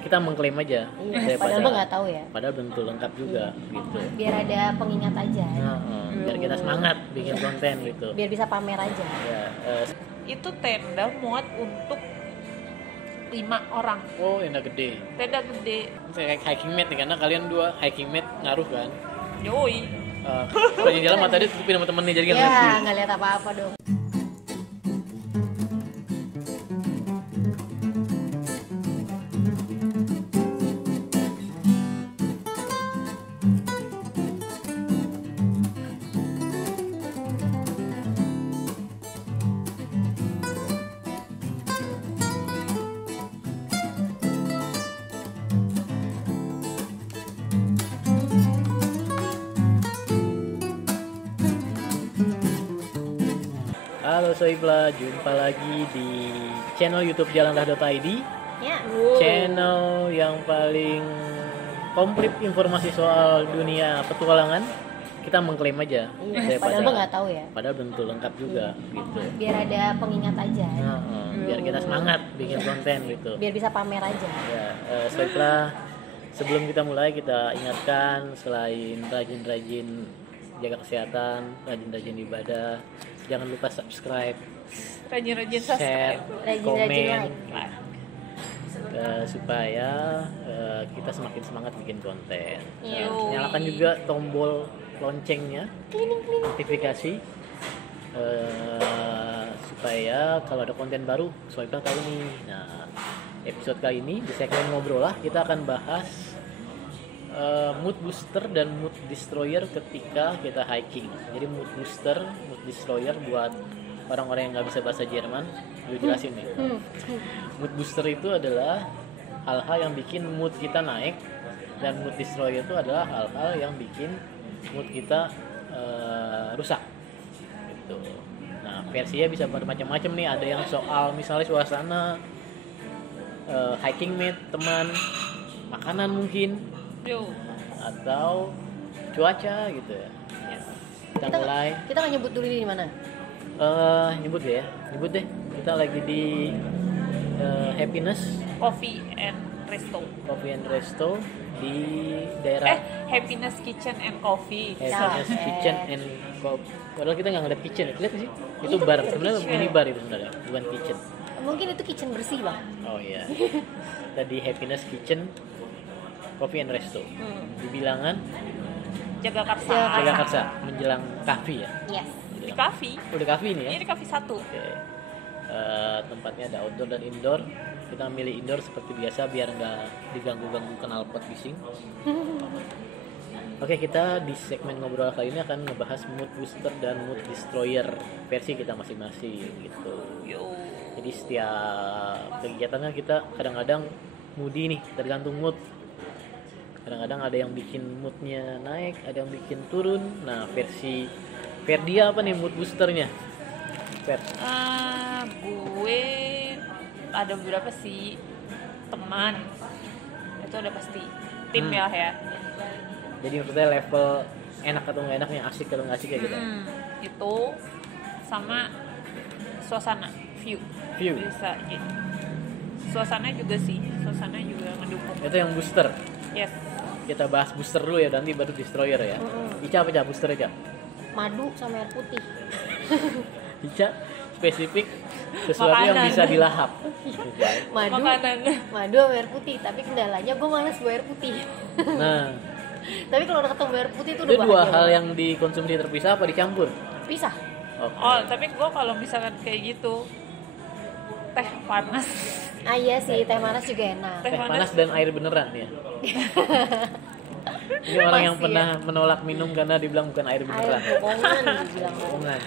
kita mengklaim aja Padahal mah nggak tahu ya. Padahal belum tentu lengkap juga gitu. Biar ada pengingat aja. Biar kita semangat bikin konten gitu. Biar bisa pamer aja. Ya, Itu tenda muat untuk 5 orang. oh tenda gede. Tenda gede. Kayak hiking mat nih, karena kalian dua hiking mat ngaruh kan. Yoi. Kalau yang jalan mata dia tutupin sama temennya jadi nggak Ya ngerti. nggak lihat apa-apa dong. Halo Soibla, jumpa lagi di channel YouTube jalandah.id, Ya. channel yang paling komplit informasi soal dunia petualangan. Kita mengklaim aja Padahal mah nggak tahu ya. padahal belum tentu lengkap juga gitu. Biar ada pengingat aja. Biar kita semangat bikin konten gitu. Biar bisa pamer aja. Ya, Soibla, sebelum kita mulai kita ingatkan, selain rajin-rajin jaga kesehatan, rajin-rajin ibadah, jangan lupa subscribe, Rajin-rajin share, subscribe. Rajin-rajin komen, like. supaya kita semakin semangat bikin konten. Yoi. Nyalakan juga tombol loncengnya, notifikasi, supaya kalau ada konten baru Soibla tahu nih. Nah, episode kali ini di segmen ngobrol lah kita akan bahas mood booster dan mood destroyer ketika kita hiking. Jadi mood booster, mood destroyer buat orang-orang yang nggak bisa bahasa Jerman, gue jelasin nih. Mood booster itu adalah hal-hal yang bikin mood kita naik, dan mood destroyer itu adalah hal-hal yang bikin mood kita rusak. Gitu. Nah, versinya bisa bermacam-macam nih. Ada yang soal misalnya suasana, hiking mat, teman, makanan mungkin, Yo. atau cuaca gitu ya. Kita mulai Kita nggak nyebut dulu di mana. nyebut deh. Kita lagi di Happiness Coffee and Resto. Coffee and Resto di daerah Happiness Kitchen and Coffee. Happiness Nah, Kitchen and Coffee. Padahal kita nggak ngeliat kitchen, lihat sih. Itu bar, sebenarnya mini bar itu sebenarnya, bukan kitchen. Mungkin itu kitchen bersih bang. Oh iya. Tadi Happiness Kitchen Coffee and Resto di Bilangan Jagakarsa. Jagakarsa menjelang kafe ya. Yes. Di kafe. Udah kafe ini ya. Ini kafe 1. Oke. Tempatnya ada outdoor dan indoor. Kita milih indoor seperti biasa biar nggak diganggu-ganggu knalpot bising. Oke, kita di segmen ngobrol kali ini akan ngebahas mood booster dan mood destroyer versi kita masing-masing gitu. Yo. Jadi setiap kegiatan kan kita kadang-kadang moody nih, tergantung mood. Kadang-kadang ada yang bikin moodnya naik, ada yang bikin turun. Nah, versi Ferdia apa nih mood boosternya? Fer. Gue ada beberapa sih teman. Itu udah pasti. Tim ya. Jadi maksudnya level enak atau nggak enaknya, asik atau nggak asik kayak gitu. Itu sama suasana, view. Bisa gitu. Suasana juga ngedukung. Itu yang booster. Yes. Kita bahas booster dulu ya, nanti baru destroyer ya. Ica apa Ica? Booster aja. Madu sama air putih. Ica spesifik sesuatu yang bisa dilahap. Madu sama air putih. Tapi kendalanya gue males gue air putih. Nah, Tapi kalau udah ketemu air putih itu itu udah dua bahagia hal banget. yang dikonsumsi terpisah apa dicampur? Pisah. Oke. Oh, tapi gue kalau misalkan kayak gitu teh panas. Ah iya sih, teh manis juga enak. Teh panas dan air beneran ya. Ini orang yang Masih pernah menolak minum karena dibilang bukan air Air beneran. bohongan dibilang. Bohongan.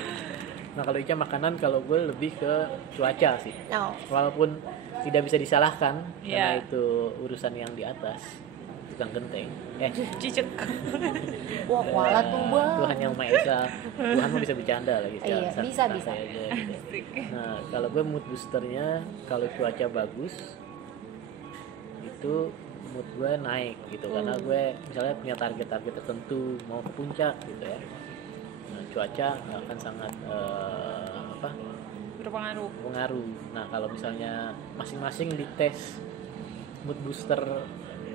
Nah, kalau Ica makanan, kalau gue lebih ke cuaca sih. No. Walaupun tidak bisa disalahkan karena Iya. itu urusan yang di atas, tukang genteng. Cicek. Wah, kualat tuh bang. Tuhan yang Maha Esa. Tuhan mah bisa bercanda lagi. Iya, bisa. Santai aja, gitu. Nah, kalau gue mood boosternya kalau cuaca bagus itu mood gue naik gitu, karena gue misalnya punya target-target tertentu mau ke puncak gitu ya. Nah, cuaca akan sangat Berpengaruh. pengaruh. Nah, kalau misalnya masing-masing dites mood booster,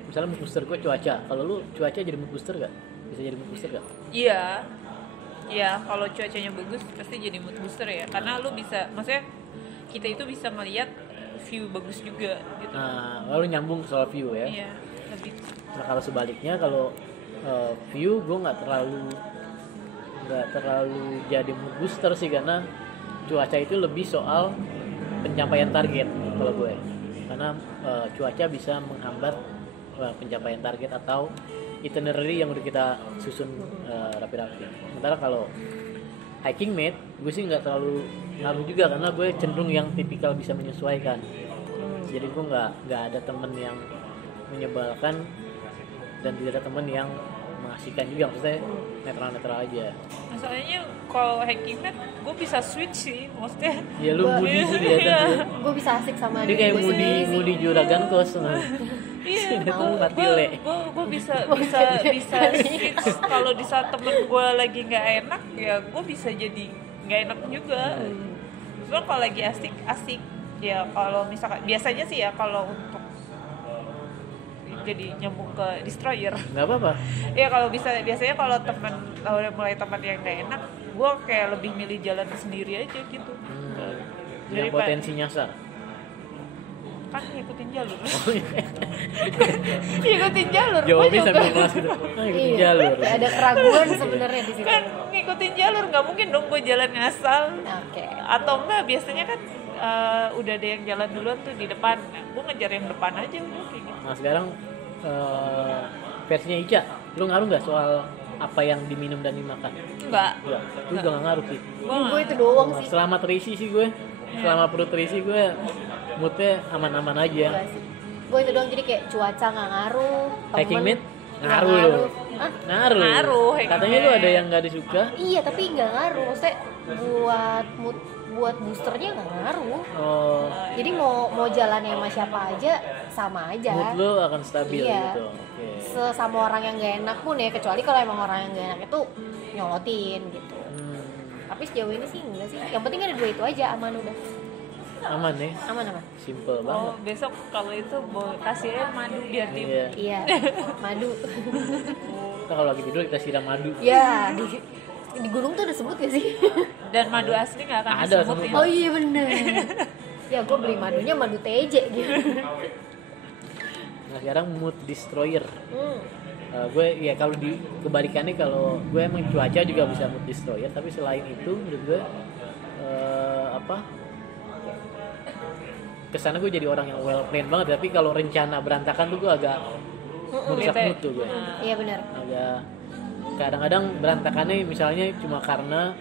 misalnya mood booster gue cuaca, kalau lu cuaca jadi mood booster gak? Bisa jadi mood booster gak? Iya. Ya, kalau cuacanya bagus pasti jadi mood booster ya. Karena lu bisa, maksudnya kita itu bisa melihat view bagus juga gitu. Nah, lalu nyambung soal view ya. Iya, lebih. Nah kalau sebaliknya, kalau view gue nggak terlalu jadi mood booster sih, karena cuaca itu lebih soal pencapaian target kalau gue, karena cuaca bisa menghambat pencapaian target atau itinerary yang udah kita susun rapi-rapi. Sementara kalau hiking mate, gue sih nggak terlalu ngaruh juga, karena gue cenderung yang tipikal bisa menyesuaikan. Jadi gue nggak ada temen yang menyebalkan dan tidak ada temen yang mengasihkan juga, maksudnya netral aja. Masalahnya kalau hiking kan gue bisa switch sih, maksudnya. Ya lu Moody sih Iya. kelihatan. Gue bisa asik sama Dia kayak diri gue sendiri sih. Moody Juragan Kos. Iya, Patile. gue bisa switch kalau di saat temen gue lagi nggak enak ya gue bisa jadi nggak enak juga. Cuma kalau lagi asik ya, kalau misalkan biasanya sih ya kalau untuk jadi nyambung ke destroyer. Nggak apa-apa. Ya kalau biasanya kalau udah mulai teman yang nggak enak, gue kayak lebih milih jalan sendiri aja gitu. Yang potensi nyasar. Kan ngikutin jalur. Oh, iya. Ngikutin jalur. Gua Jawabnya juga. sambil kelas gitu. Nah, ikutin Iya. jalur. Ada keraguan sebenarnya di situ. Kan ngikutin jalur, nggak mungkin dong gue jalan ngasal. Oke. Atau enggak, biasanya kan udah ada yang jalan duluan tuh di depan, gue ngejar yang depan aja udah kayak gitu. Nah sekarang versinya Ica, lu ngaruh nggak soal apa yang diminum dan dimakan? Enggak. Enggak, lu juga nggak ngaruh sih. Gue itu doang sih. Selama terisi sih gue, selama perut terisi gue moodnya aman-aman aja. Enggak sih. Gue itu doang, jadi kayak cuaca nggak ngaruh. Hiking mate nggak ngaruh lu. Hah? Ngaruh. hiking Katanya lu mate. ada yang nggak disuka. Iya, tapi nggak ngaruh. Maksudnya buat boosternya nggak ngaruh. Oh, Jadi mau jalannya sama siapa aja sama aja. mood lu akan stabil Iya. gitu. Oke. Sesama orang yang nggak enak pun ya, kecuali kalau emang orang yang nggak enak itu nyolotin gitu. Tapi sejauh ini sih enggak sih. Yang penting ada dua itu aja, aman udah. Aman ya, Aman. simple Oh, banget. besok kalau itu kasih air madu biar tim. Iya. Iya, madu. Kita kalau lagi tidur kita siram madu. Ya, di gunung tuh ada semut gak sih? Dan madu asli nggak akan Ada disemut semut. ya. Oh iya bener. Ya gue beli madunya madu TJ gitu. Nah sekarang mood destroyer. Gue ya kalau di kebalikannya, kalau gue emang cuaca juga bisa mood destroyer, tapi selain itu menurut gue kesana gue jadi orang yang well planned banget, tapi kalau rencana berantakan tuh gue agak merusak Bete. mood tuh gue. Iya benar. Agak kadang-kadang berantakannya misalnya cuma karena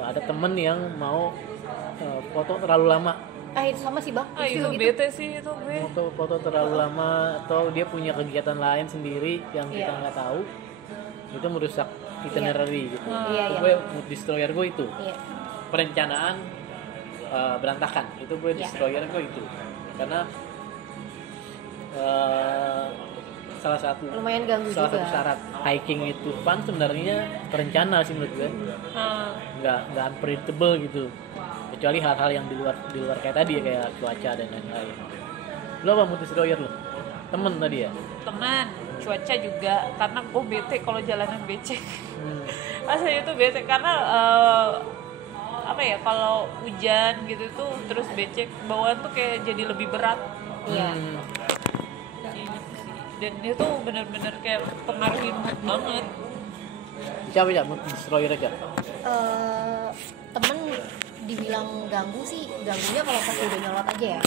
ada temen yang mau foto terlalu lama, Ah itu sama sih bang. Ah, itu Gitu. bete sih itu gue. foto terlalu lama, atau dia punya kegiatan lain sendiri yang kita Iya. nggak tahu, itu merusak itinerary gitu. Iya, Itu iya. gue mood destroyer gue itu Iya. perencanaan berantakan, itu gue Iya. destroyer gue itu, karena salah satu Lumayan ganggu juga. syarat hiking itu fun sebenarnya terencana sih menurut gue, Ah, nggak unpredictable gitu, kecuali hal-hal yang di luar kayak tadi ya, kayak cuaca dan lain-lain. Lo apa mood destroyer lo? Temen tadi ya? teman, cuaca juga, karena gue bete kalau jalanan becek. Hmm. Rasanya itu bete karena apa ya, kalau hujan gitu tuh terus becek, bawaan tuh kayak jadi lebih berat. Iya. Kayak gitu sih. Dan itu benar-benar kayak pengaruhin mood banget. Siapa ya mood destroyer aja? Temen dibilang ganggu sih, ganggunya kalau pas dia udah nyolot aja ya.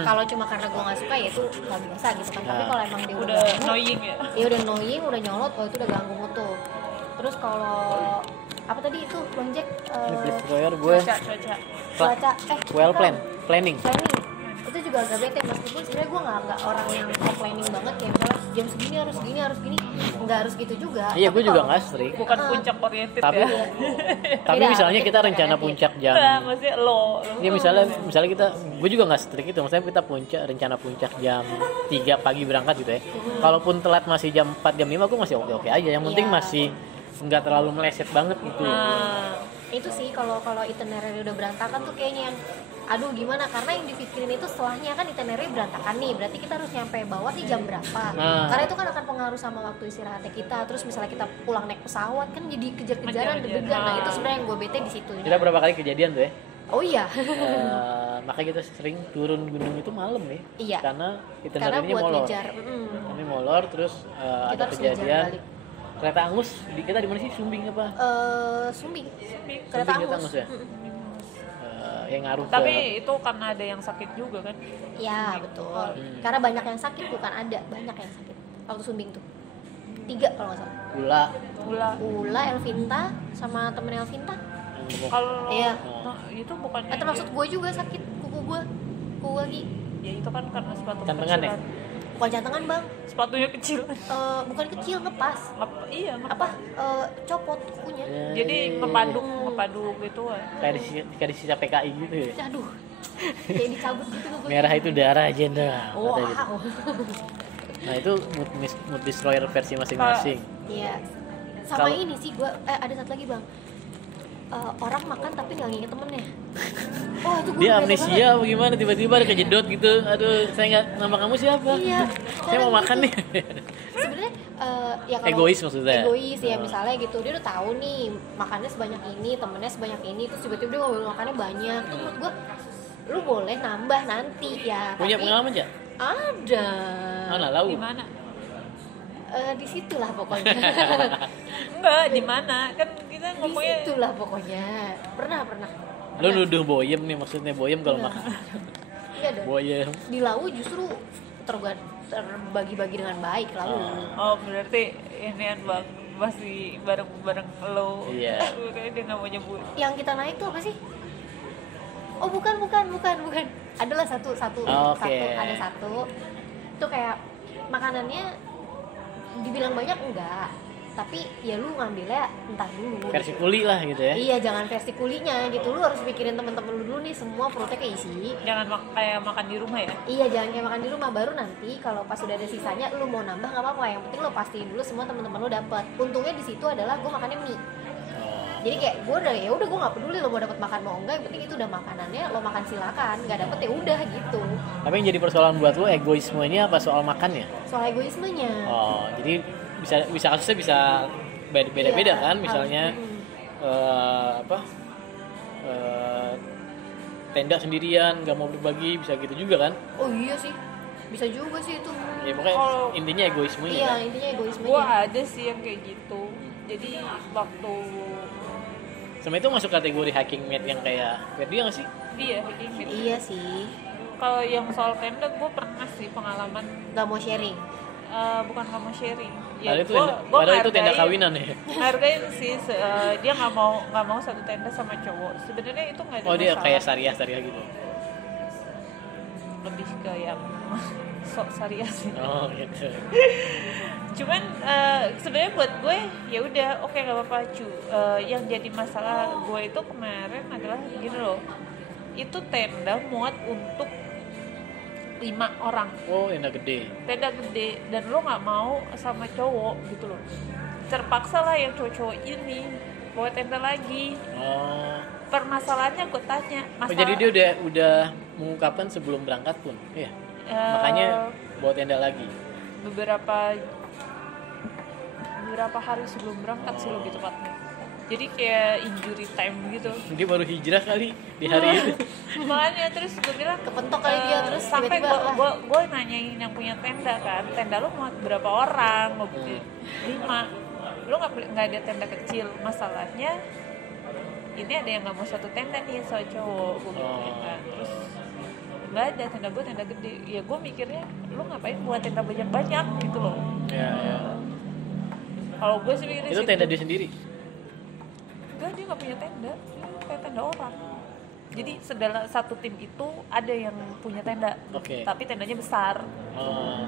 Kalau cuma karena gue nggak suka ya itu nggak biasa gitu kan. Tapi Nah. kalau emang dia Udah ganggu, annoying ya. ya udah annoying, udah nyolot, oh itu udah ganggu mood tuh. Terus kalau apa tadi itu Bang Jack, Mood destroyer gue Cuaca. cuaca well bukan. planning. Planning itu juga agak bete, meskipun sebenarnya gue nggak orang yang planning banget kayak misalnya jam segini harus gini, nggak harus gitu juga. Iya, gue Tapi juga kalau- nggak strict. Bukan puncak oriented Tapi ya. tapi Beda, misalnya kita bukan rencana oriented. puncak jam, Nah, maksudnya lo. ya misalnya kita, gue juga nggak strict itu, maksudnya kita rencana puncak jam 3 pagi berangkat gitu ya. Kalaupun telat masih jam 4 jam 5 gue masih oke aja. Yang penting Iya. masih nggak terlalu meleset banget gitu. Nah, Itu sih kalau itinerary udah berantakan tuh kayaknya yang aduh gimana, karena yang dipikirin itu setelahnya kan itinerary berantakan nih, berarti kita harus nyampe bawah nih jam berapa. Karena itu kan akan pengaruh sama waktu istirahatnya kita. Terus misalnya kita pulang naik pesawat kan jadi kejar-kejaran deg-degan. Nah itu sebenarnya yang gue bete di situ. Kita berapa kali kejadian tuh ya. Oh iya. Makanya kita sering turun gunung itu malam ya. Iya. Karena Karena itinerary-nya buat molor. ngejar. Kami molor terus ada harus kejadian ngejar balik. kereta angus kita di mana sih, Sumbing apa? Sumbing. Kereta Kereta angus. angus ya. Yang ngaruh Tapi ke itu karena ada yang sakit juga kan. Ya betul. Karena banyak yang sakit, bukan ada, banyak yang sakit. Waktu Sumbing tuh 3 kalau nggak salah. Ula, Elvinta sama temen Elvinta. Kalau Iya. itu bukan Termasuk gue juga sakit kuku gue lagi. ya itu kan karena sepatu Cantengan ya? kecilan. Bukan jantangan bang, Sepatunya kecil. bukan kecil, ngepas. Iya, Copot kukunya. jadi ngepaduk gitu kan. Kayak di sisa PKI gitu ya. Aduh, kayak dicabut gitu kuku. Merah itu darah jenderal. Wow. Nah itu mood destroyer versi masing-masing. Iya. Sama Kalau- ini sih gue, ada satu lagi bang. Orang makan tapi nggak nginget temennya. Oh itu gue Dia bete amnesia banget. apa gimana, tiba-tiba ada kejedot gitu. Aduh, saya nggak, nama kamu siapa? Iya. Saya mau Orang makan gitu. nih. Sebenarnya ya kalau Egois maksudnya. egois ya, misalnya gitu dia udah tahu nih makannya sebanyak ini, temennya sebanyak ini, terus tiba-tiba dia ngomong makannya banyak. Tuh menurut gue lu boleh nambah nanti ya. Punya tapi pengalaman nggak? ada. Mana lau? Di mana? Di situlah pokoknya. Enggak, di mana? Kan kita Di ngomongnya situlah pokoknya. Pernah. Lu nuduh boyem nih, maksudnya boyem kalau Enggak. makan. Iya dong. Boyem. Di Lawu justru terbagi-bagi dengan baik Lawu. oh berarti inian bang masih bareng lo. Iya. Kayaknya dia nggak mau nyebut. Yang kita naik tuh apa sih? Oh bukan. Adalah satu, Oke. ada satu. Itu kayak makanannya dibilang banyak enggak, tapi ya lu ngambilnya entar dulu. Versi kuli lah gitu ya. Iya, jangan versi kulinya gitu. Lu harus pikirin temen-temen lu dulu nih, semua perutnya keisi. Jangan kayak makan di rumah ya. Iya, jangan kayak makan di rumah. Baru nanti kalau pas udah ada sisanya lu mau nambah nggak apa-apa. Yang penting lu pastiin dulu semua temen-temen lu dapat. Untungnya di situ adalah gue makannya mie. Jadi kayak gue gue nggak peduli lo mau dapat makan mau enggak, yang penting itu udah makanannya, lo makan silakan, nggak dapet ya udah gitu. Tapi yang jadi persoalan buat lu egoismenya apa soal makannya? Soal egoismenya. Oh, jadi bisa kasusnya bisa beda-beda Iya, kan, misalnya tenda sendirian nggak mau berbagi, bisa gitu juga kan? Oh iya sih, bisa juga sih itu. Ya pokoknya Kalau- intinya egoismenya Iya, kan? intinya egoismenya. Gua ada sih yang kayak gitu. Jadi waktu Sama itu masuk kategori hiking mate yang kayak Ferdi nggak sih? dia hiking gitu. Iya sih, Kalau yang soal tenda gue pernah sih pengalaman nggak mau sharing. bukan kamu sharing. Padahal itu, gua padahal itu tenda ngargain- kawinan ya. Ngargain sih dia nggak mau satu tenda sama cowok. Sebenarnya itu nggak ada Oh dia masalah. kayak syariah gitu. Lebih ke yang sok syariah sih. Oh gitu. Cuman sebenarnya buat gue ya udah oke nggak apa-apa yang jadi masalah gue itu kemarin adalah gini loh, itu tenda muat untuk 5 orang, Oh tenda gede. tenda gede, dan lo nggak mau sama cowok gitu loh, terpaksa lah yang cowok-cowok ini bawa tenda lagi. Oh. Permasalahannya gue tanya Oh, jadi dia udah mengungkapkan sebelum berangkat pun, iya. Makanya bawa tenda lagi. beberapa hari sebelum berangkat sih lebih tepatnya. Jadi kayak injury time gitu. Dia baru hijrah kali di hari itu. Makanya terus gue bilang Kepentok kali dia, terus sampai tiba-tiba, gue nanyain yang punya tenda kan, tenda lu muat berapa orang? Gue bilang 5. Lu nggak ada tenda kecil. Masalahnya ini ada yang nggak mau satu tenda nih soal cowok. Gue bilang kan. Terus nggak ada, tenda gue tenda gede. Ya gue mikirnya lu ngapain buat tenda banyak-banyak gitu loh. Ya. Kalau gue sih mikirnya Itu situ. tenda dia sendiri. Enggak, dia nggak punya tenda, dia kayak tenda orang. Jadi dalam satu tim itu ada yang punya tenda, Oke. tapi tendanya besar. Oh.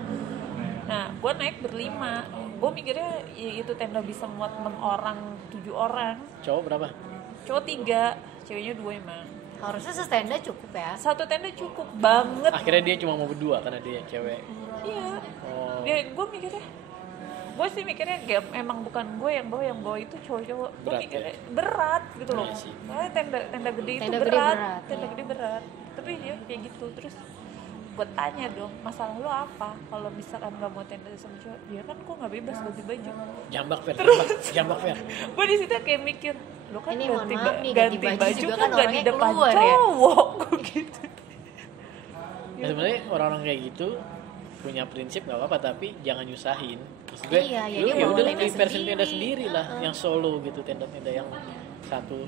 Nah, gue naik berlima. Gue mikirnya ya itu tenda bisa muat 6 orang, 7 orang. Cowok berapa? Cowok 3, ceweknya 2 emang. harusnya setenda cukup ya. Satu tenda cukup banget. Akhirnya dia cuma mau berdua karena dia cewek. Iya. Oh. Dia, gue mikirnya, gue sih mikirnya emang bukan gue yang bawa itu cowok-cowok. Gue Berat, mikirnya berat gitu loh. Iya sih. Soalnya tenda gede itu Tenda gede berat. berat, Tenda iya. gede berat. Tapi dia kayak gitu. Terus gue tanya dong, masalah lo apa? Kalau misalkan gak mau tenda sama cowok, ya kan gue gak bebas ganti baju. Jambak Fer, jambak Fer. Gue di situ kayak mikir, lo kan Ini mohon ganti, maaf nih, ganti ganti baju baju juga kan kan gak di orangnya depan keluar ya. cowok. Gue gitu. Nah, sebenarnya orang-orang kayak gitu punya prinsip gak apa-apa, tapi jangan nyusahin. Maksud gue, Iya, ya lu dia ya bawa udah tenda lebih versi sendiri. tenda sendiri lah, yang solo gitu, tenda-tenda yang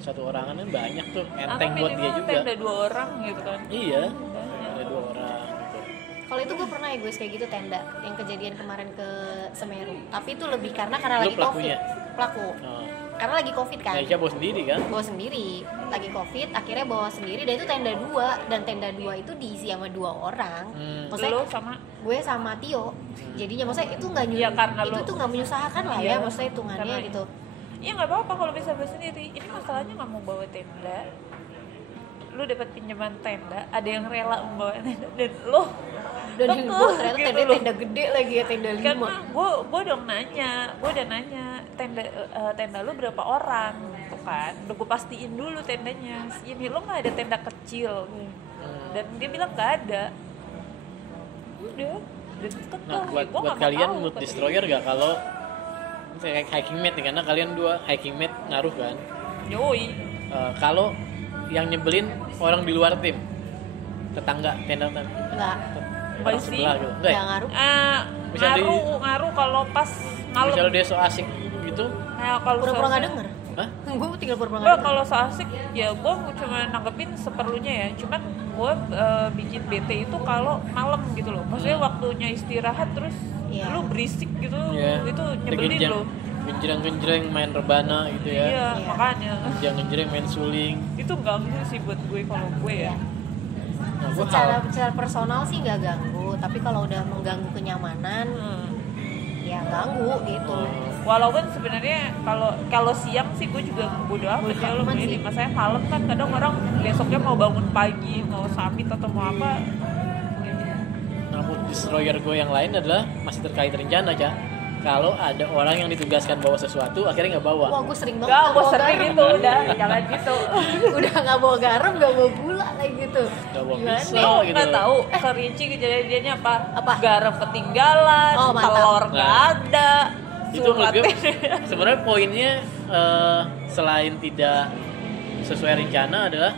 satu orangan kan banyak tuh, enteng Atau buat dia minimal juga. tenda 2 orang gitu kan. Iya, Banyak. ada 2 orang gitu. Kalau itu gue pernah ya guys kayak gitu tenda yang kejadian kemarin ke Semeru. Tapi itu lebih karena Lu lagi pelakunya? covid. Pelaku. Nah, Karena lagi covid kan. Aisyah bawa sendiri kan? Bawa sendiri. Lagi covid, akhirnya bawa sendiri dan itu tenda 2 dan tenda 2 itu diisi sama 2 orang. Maksudnya Lo sama gue sama Tio. Jadinya maksudnya itu nggak Ya, karena itu lo- tuh nggak menyusahkan lah Iya, ya maksudnya hitungannya karena- gitu. ya nggak apa-apa kalau bisa bawa sendiri. Ini masalahnya nggak mau bawa tenda. Lu dapat pinjaman tenda, ada yang rela membawa tenda dan lo Dan yang gue ternyata gitu tenda loh. tenda gede lagi ya tenda 5. Karena gue udah nanya tenda lu berapa orang gitu kan, udah gue pastiin dulu tendanya. Ini lo nggak ada tenda kecil dan dia bilang nggak ada. Udah dan kekeh. Nah, buat Gua nggak mau kalian tahu, mood kata destroyer gak kalau kayak hiking mate nih, karena kalian 2 hiking mate ngaruh kan? dia. Yoi. Kalau yang nyebelin orang di luar tim, tetangga, tenda Enggak. orang sih. sebelah gitu, enggak ya? Enggak ngaruh. Misal Ngaruh kalau pas malam. Misalnya dia so asik gitu, Nah, kalau Pura-pura nggak so- denger. hah? Gue tinggal pura-pura Enggak, nggak denger. kalau so asik ya gue cuma nanggepin seperlunya ya. Cuman gue bikin bete itu kalau malam gitu loh. Maksudnya waktunya istirahat terus Iya. lu berisik gitu, Iya. itu nyebelin lo. Genjreng-genjreng main rebana gitu ya. Iya, Iya. makanya Genjreng main suling. itu ganggu sih buat gue kalau gue ya. Nah, gua Secara personal sih nggak ganggu, tapi kalau udah mengganggu kenyamanan, ya ganggu gitu. Walaupun sebenarnya kalau siang sih gue juga bodo amat Bodo ya lo amat ini. sih. Masalahnya malam kan kadang orang besoknya mau bangun pagi, mau summit atau mau apa. Nah, mood destroyer gue yang lain adalah masih terkait rencana, Cak. Kalau ada orang yang ditugaskan bawa sesuatu akhirnya nggak bawa. Wah gue sering banget Enggak, nggak gue bawa sering garam. gitu udah, jangan gitu. Udah nggak bawa garam, nggak bawa gula kayak gitu. Nggak bawa Gimana pisau. nih? Lo gitu. nggak tahu kerinci kejadiannya apa? Apa? Garam ketinggalan, Oh, mantap. telur nggak Nah. ada. Itu menurut gue suratnya. sebenarnya poinnya selain tidak sesuai rencana adalah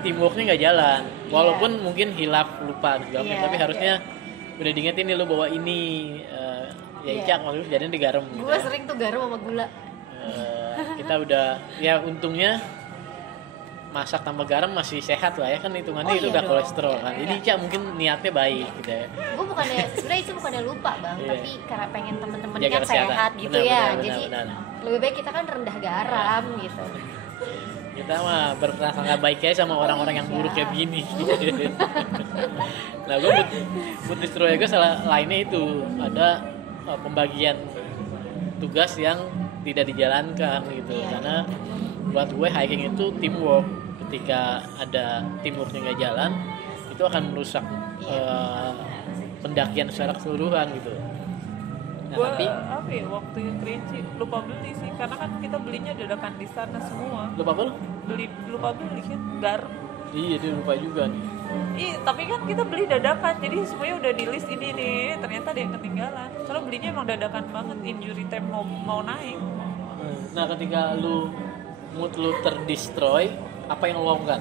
teamworknya nggak jalan. Walaupun mungkin hilaf lupa segala macam, Iya, tapi harusnya udah diingetin nih lo bawa ini. Ya Iya. Icak maksudnya jadinya digaram gitu Gue ya. sering tuh garam sama gula. Kita udah ya untungnya masak tambah garam masih sehat lah ya, kan hitungannya Oh, itu iya udah dong. kolesterol kan. Jadi Iya. Cak mungkin niatnya baik gitu ya. Gue bukannya sebenarnya itu bukannya lupa bang, Iya. tapi karena pengen temen-temen Jaga kan kesehatan. sehat gitu Benar, ya. benar, Jadi benar. lebih baik kita kan rendah garam gitu. Kita mah berprasangka baik aja sama orang-orang yang buruk kayak begini. Nah, gue mood destroyer gue salah lainnya itu ada pembagian tugas yang tidak dijalankan gitu. Iya. Karena buat gue hiking itu teamwork. Ketika ada teamworknya nggak jalan, itu akan merusak pendakian secara keseluruhan gitu. Nah, Gue tapi apa ya waktu kerinci lupa beli sih, karena kan kita belinya dadakan di sana semua. lupa apa lu? Lupa beli kan garam. Iya, dia lupa juga nih. Tapi kan kita beli dadakan, jadi semuanya udah di list ini nih. Ternyata ada yang ketinggalan. Soalnya belinya emang dadakan banget, injury time mau naik. Nah, ketika mood lu terdestroy, apa yang lu lakukan?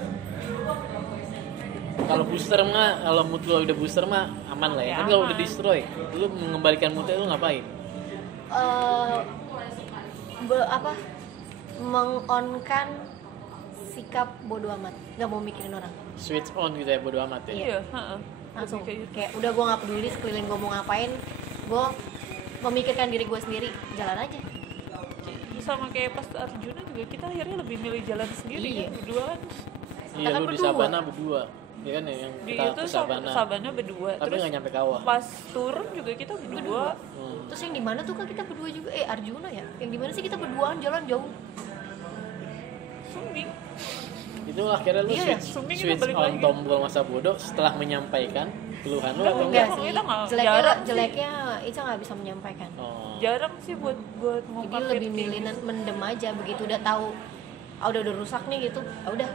Kalau booster mah, kalau mood lu udah booster mah aman lah ya. Ya, Tapi kalau aman. udah destroy, lu mengembalikan moodnya lu ngapain? Mengonkan sikap bodo amat, nggak mau mikirin orang. Switch on gitu ya, bodo amat ya. Iya, heeh. Langsung Lebih kayak gitu. kayak udah gue nggak peduli sekeliling gue mau ngapain, gue memikirkan diri gue sendiri, jalan aja. Sama kayak pas Arjuna juga kita akhirnya lebih milih jalan sendiri Iya. kan, berduaan. Iya, kan lu di berdua. Sabana berdua. Iya kan ya, yang Di kita itu ke Sabana. Sabana berdua. Tapi Terus nggak nyampe kawah. pas turun juga kita berdua. Terus yang di mana tuh kan kita berdua juga, Arjuna ya? Yang di mana sih kita berduaan jalan jauh? Sumbing. Itu akhirnya lu Iya, switch Sumi kita switch balik on lagi. tombol masa bodoh setelah menyampaikan keluhan lu atau enggak enggak? sih, Kita nggak- jeleknya jarang sih. jeleknya Ica nggak bisa menyampaikan. Oh. Jarang sih buat Jadi ngungkapin. lebih milih mendem aja, begitu udah tahu udah rusak nih gitu, udah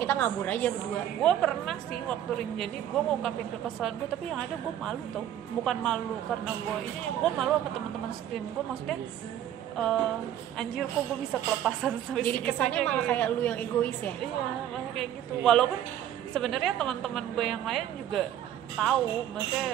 kita ngabur aja berdua. Gue pernah sih waktu Rinjani gue ngungkapin kekesalan gue, tapi yang ada gue malu tau, bukan malu karena gue malu sama teman-teman setim gue, maksudnya anjir kok gue bisa kelepasan sampai Jadi kesannya malah kayak lu yang egois ya. iya malah kayak gitu, walaupun sebenarnya teman-teman gue yang lain juga tahu, maksudnya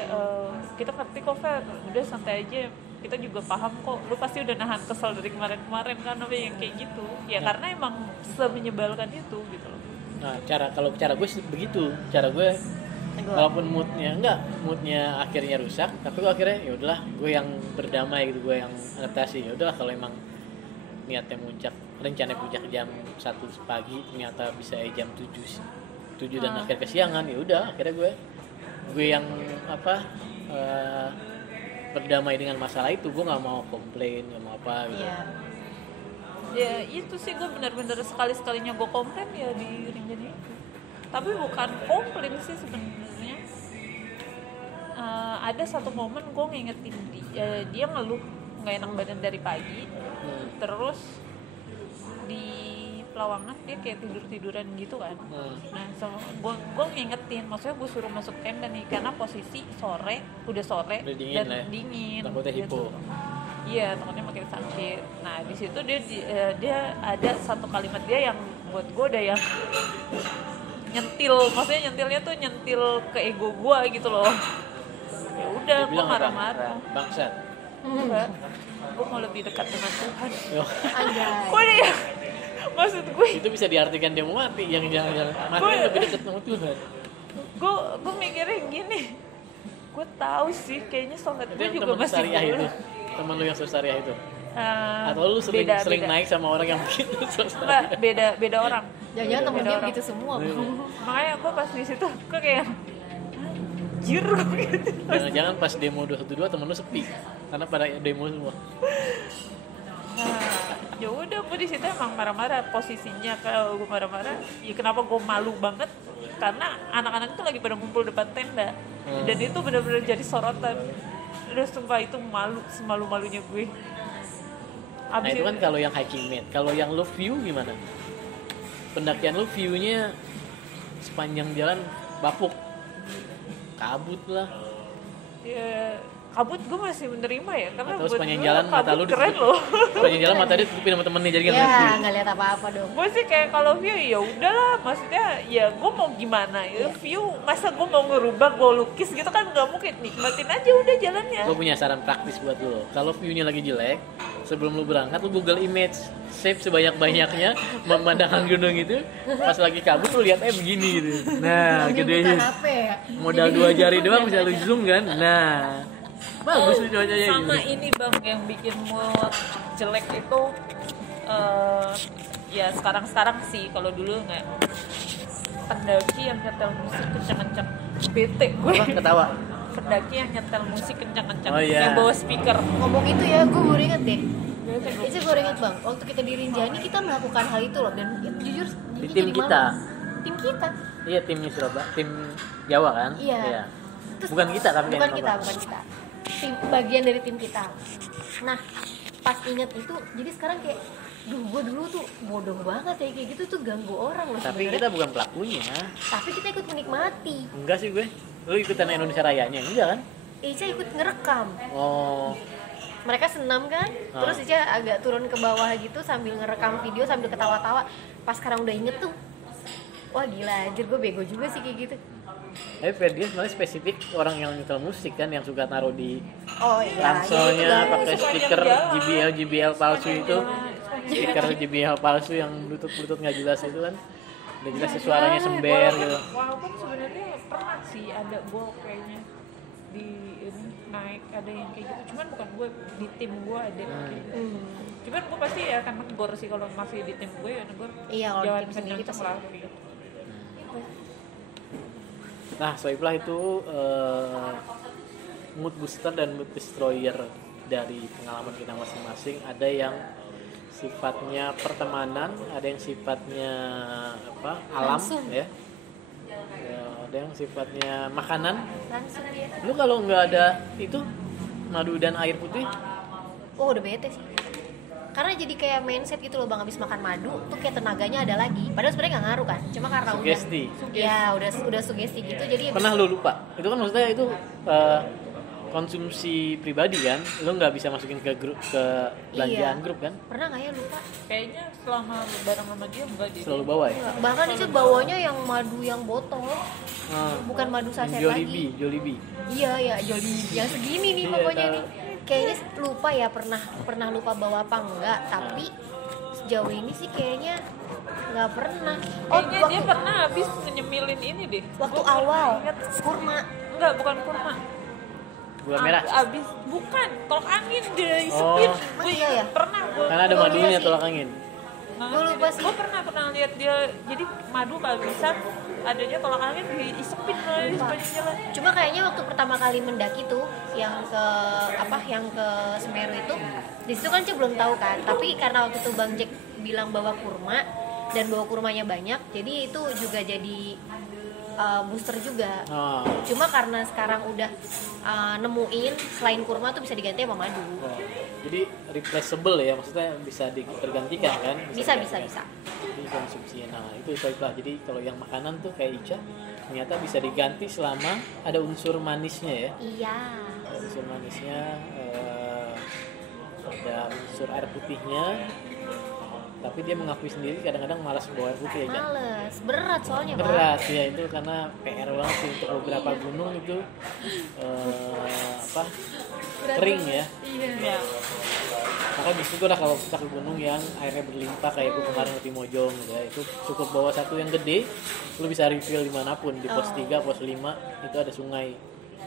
kita ngerti kok Fer, udah santai aja, kita juga paham kok, lu pasti udah nahan kesel dari kemarin-kemarin kan, apa yang kayak gitu ya, karena emang semenyebalkan itu gitu loh. Nah, kalau cara gue begitu, cara gue walaupun moodnya akhirnya rusak, tapi gue akhirnya ya udahlah, gue yang berdamai gitu, gue yang adaptasi. Ya udahlah, kalau emang niatnya rencana puncak jam 1 pagi, ternyata bisa jam 7 dan akhir kesiangan, ya udah akhirnya gue yang berdamai dengan masalah itu. Gue nggak mau komplain, nggak mau apa gitu. Iya. Ya itu sih, gue benar-benar sekali-sekalinya gue komplain ya di Rinjani itu, tapi bukan komplain sih sebenarnya. Ada satu momen gue ngingetin dia ngeluh nggak enak badan dari pagi, terus di Pelawangan dia kayak tiduran gitu kan. Nah sama gue ngingetin, maksudnya gue suruh masuk tenda nih karena posisi udah sore dingin dan dingin, takutnya hipo. Iya, takutnya makin sakit. Nah di situ dia ada satu kalimat dia yang buat gue udah yang nyentil, maksudnya nyentilnya tuh nyentil ke ego gue gitu loh. Ya udah, gue marah-marah. Bangsat. Enggak, gue mau lebih dekat dengan Tuhan. Anjay. Gue deh, maksud gue Itu bisa diartikan dia mau mati, yang jangan mati kan lebih dekat sama Tuhan. gue mikirnya gini, gue tahu sih kayaknya sholat Itu gue yang juga teman masih syariah itu, dulu. teman lu yang syariah itu. Atau lu Beda. sering naik sama orang yang begitu Enggak, syariah. beda orang. Jangan-jangan temen Beda dia orang. gitu semua. Makanya gue pas di situ gue kayak anjir gitu. Jangan-jangan pas demo 212 temen lu sepi karena pada demo semua. Nah, ya udah gue di situ emang marah-marah, posisinya kalau gue marah-marah, ya kenapa gue malu banget karena anak-anak itu lagi pada ngumpul depan tenda dan itu benar-benar jadi sorotan. Udah sumpah itu malu, semalu-malunya gue. Nah itu kan kalau yang hiking mate. Kalau yang lu view gimana? Pendakian lu view-nya sepanjang jalan bapuk, kabut lah. Ya kabut gue masih menerima ya, karena Atau buat sepanjang gue jalan mata lu keren loh. sepanjang jalan mata dia tutupin sama temennya, jadi nggak ngeliat Ya, view. nggak lihat apa-apa dong. Gue sih kayak kalau view ya udahlah, maksudnya ya gue mau gimana ya, view masa gue mau ngerubah, gue lukis gitu kan nggak mungkin, nikmatin aja udah jalannya. Gue punya saran praktis buat lu. Kalau view-nya lagi jelek, sebelum lu berangkat lu Google Image, save sebanyak-banyaknya pemandangan gunung itu. Pas lagi kabut lu lihat begini gitu. Nah, Ini gedenya. bukan HP ya. Modal 2 jari doang bisa lu zoom kan. Nah, bagus tuh cuacanya Sama gitu. ini bang yang bikin mood jelek itu ya sekarang sih, kalau dulu nggak. Pendaki yang nyetel musik kencang-kencang, bete gue. Apa ketawa? Pendaki yang nyetel musik kencang-kencang, Oh, iya. yang bawa speaker. Ngomong itu ya, gue baru inget deh. Itu gue inget bang, waktu kita di Rinjani kita melakukan hal itu loh, dan jujur Di jadi tim malu. kita. Tim kita. Iya, timnya Surabaya, tim Jawa kan? Iya. Terus, Bukan kita tapi bukan yang kita, apa? bukan kita. Tim bagian dari tim kita. Nah, pas inget itu, jadi sekarang kayak, duh gue dulu tuh bodoh banget ya, kayak gitu tuh ganggu orang loh Tapi sebenarnya. kita bukan pelakunya. Tapi kita ikut menikmati. Enggak sih gue. Lu ikutan Indonesia Rayanya enggak kan? Ica ikut ngerekam. Oh, Mereka senam kan, terus Ica agak turun ke bawah gitu sambil ngerekam video sambil ketawa-tawa. Pas sekarang udah inget tuh, wah gila anjir, gue bego juga sih kayak gitu. tapi Ferdian sebenarnya spesifik orang yang nyetel musik kan, yang suka taruh di Oh iya, ranselnya ya, pakai speaker JBL palsu itu, speaker JBL palsu yang bluetooth nggak jelas itu kan, udah jelas suaranya sember gitu. Walaupun sebenarnya pernah sih ada gue kayaknya di ini naik ada yang kayak gitu, cuman bukan gue, di tim gue ada kayak gitu. Cuman gue pasti akan negor sih kalau masih di tim gue, ya negor. Iya, kalau di Jangan tim sendiri kencang-kencang pasti. lah. Nah, Soiblah itu mood booster dan mood destroyer dari pengalaman kita masing-masing. Ada yang sifatnya pertemanan, ada yang sifatnya alam Langsung. ya. ada yang sifatnya makanan. langsung ya. Lu kalau nggak ada itu madu dan air putih, Oh udah bete sih, karena jadi kayak mindset gitu loh bang, habis makan madu tuh kayak tenaganya ada lagi, padahal sebenarnya nggak ngaruh kan, cuma karena sugesti. udah sugesti gitu, jadi Pernah lu lupa? Itu kan maksudnya itu konsumsi pribadi kan, lu nggak bisa masukin ke grup, ke belanjaan grup kan? pernah nggak ya lupa. Kayaknya selama bareng sama dia enggak dia. Selalu bawa ya? Enggak. Bahkan itu bawanya yang madu yang botol, bukan madu saset lagi. Jollibee. Iya ya Jolly yang segini nih Iya, pokoknya tahu. nih. Kayaknya lupa ya, pernah lupa bawa apa enggak, tapi sejauh ini sih kayaknya nggak pernah. Kayaknya dia pernah habis nyemilin ini deh. Waktu Gua awal ingat. kurma. Enggak, bukan kurma. Gula merah. Abis bukan tolak angin dia isepin. Oh, iya ya? Pernah gua. Karena ada Gua madunya lupa sih. tolak angin. Gua lupa sih. Gue pernah lihat dia, jadi madu kehabisan, adanya tolak angin diisepin loh di sepanjang jalan. Cuma kayaknya waktu pertama kali mendaki tuh yang ke Semeru itu, di situ kan Cik belum tahu kan. Tapi karena waktu itu Bang Jack bilang bawa kurma dan bawa kurmanya banyak, jadi itu juga jadi booster juga. Oh. Cuma karena sekarang udah nemuin selain kurma tuh bisa diganti sama madu. Oh. Jadi replaceable ya, maksudnya bisa tergantikan kan? Bisa. Jadi konsumsinya. Nah itu lah. Jadi kalau yang makanan tuh kayak Ica, ternyata bisa diganti selama ada unsur manisnya ya. Iya. Ada unsur manisnya, ada unsur air putihnya. Tapi dia mengakui sendiri kadang-kadang malas bawa air putih ya Ica. Males, berat soalnya Bang. Berat ya itu karena PR banget sih untuk beberapa gunung itu kering ya. Iya. Makanya justru gue lah kalau kita ke gunung yang airnya berlimpah kayak gue kemarin ke Timojong gitu ya, itu cukup bawa satu yang gede, lu bisa refill dimanapun, di pos 3, pos 5 itu ada sungai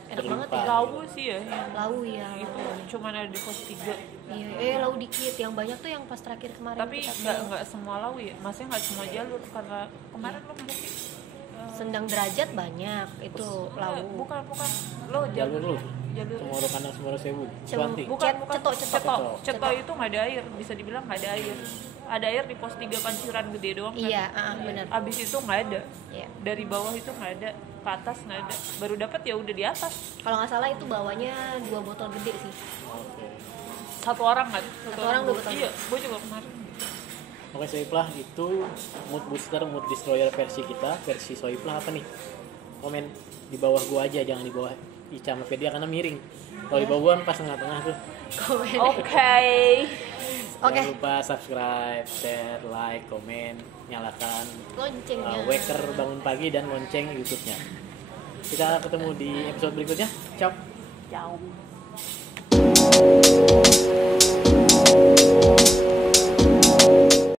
Enak banget berlimpah. ya. Lawu sih ya yang Lau ya. itu cuman ada di pos 3. Iya, lau dikit. Yang banyak tuh yang pas terakhir kemarin. Tapi nggak semua lawu ya, maksudnya nggak semua jalur, karena kemarin lo mana sih? Sendang Derajat banyak itu lau. Bukan lo Jalur lu jalur Cemoro Kandang Cemoro Sewu, Suwanti. bukan Cetok. cetok itu nggak ada air, bisa dibilang nggak ada air. Ada air di pos 3 Pancuran gede doang kan? Iya, benar. Abis itu nggak ada, Iya. dari bawah itu nggak ada, ke atas nggak ada, baru dapat ya udah di atas. Kalau nggak salah itu bawanya 2 botol gede sih. Satu orang kan? Satu orang 2 botol. Iya, gue juga kemarin. Oke Soiplah, itu mood booster, mood destroyer versi kita, versi Soiplah apa nih? Komen di bawah gua aja, jangan di bawah Ica sama Fedia karena miring. Kalau di bawah gua pas tengah-tengah tuh. Komen. Oke. Oke. Jangan lupa subscribe, share, like, komen, nyalakan Loncengnya. waker bangun pagi dan lonceng YouTube-nya. Kita ketemu di episode berikutnya. Ciao. Jauh.